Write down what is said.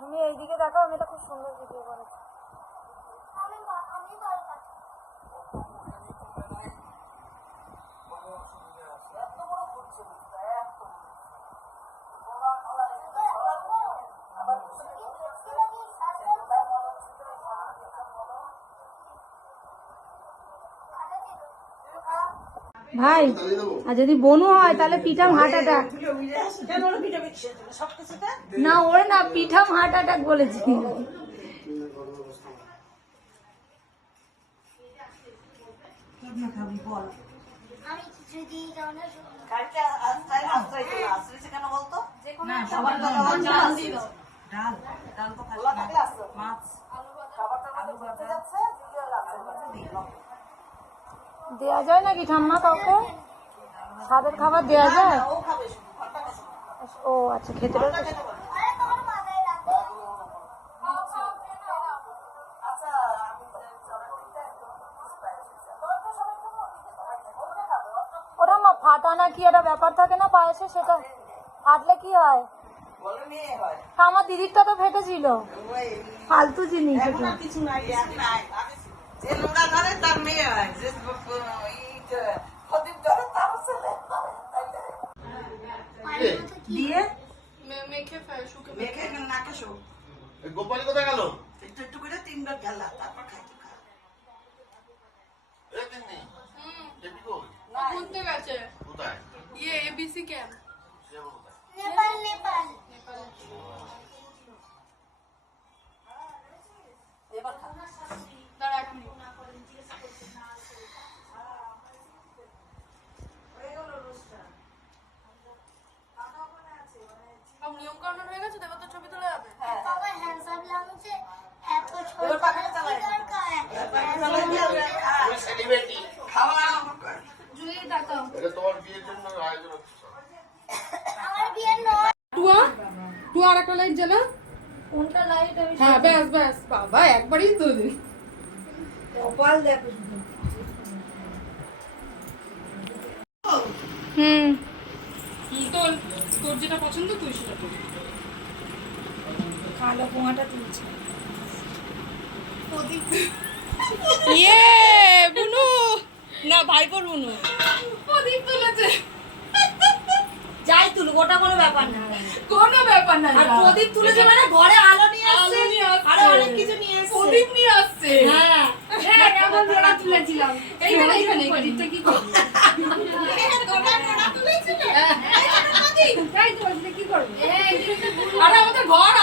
তুমি এইদিকে দেখো, আমি এটা খুব সুন্দর ভিডিও করেছি। ভাই, আর যদি বনু হয় তাহলে পিঠাম হার্ট অ্যাটাক। না ওরে না, পিঠাম হার্ট অ্যাটাক বলেছি। দেয়া যায় নাকি ঠাম্মা কাউকে? স্বাদের খাবার দেয়া যায়? ও আচ্ছা, খেতে পারবে। ওটা মা ফাটা না কি একটা ব্যাপার থাকে না পায়েসে, সেটা ফাটলে কি হয়? আমার দিদিরটা তো ফেটেছিল, ফালতু জিনিস। গোপালী কোথায় গেল? একটু করে 3 বার খেলা, তারপর খাইতে খা। ঘুরতে গেছে। কোথায়? ইয়ে এবিসি ক্যাম্প। নেপাল নেপাল। এবার খা। দাঁড়া এক মিনিট। সব নিয়ম কানুন হয়ে গেছে, দেবো তো ছবি তোলা যাবে। বাবা হ্যান্ডসাম লাগছে, এত ছোট সেলিব্রিটি খাওয়া জুই তাকাও। এটা তোমার বিয়ের জন্য আয়োজন হচ্ছে। আমার বিয়ে নয়। টুয়া আর একটা লাইট জ্বালা। কোনটা লাইট? হ্যাঁ ব্যাস ব্যাস, বাবা একবারই তো দিন। কপাল দেখো শুধু। তোর তোর যেটা পছন্দ তুই সেটা কর। কালো পোঙাটা তুলছে। ইয়ে বুনু না, ভাইপোর বুনু প্রদীপ তুলেছে। যাই তুলুক, ওটা কোনো ব্যাপার না। কোনো ব্যাপার না। আর প্রদীপ তুলেছে মানে ঘরে আলো নিয়ে আসছে, আরো অনেক কিছু নিয়ে আসছে। প্রদীপ নিয়ে আসছে। হ্যাঁ, এমন জোড়া তুলেছিলাম। এইখানে এইখানে প্রদীপটা কি করবি? তুলেছিল। তাই তো বলছি, কি করবো? আরে আমাদের ঘর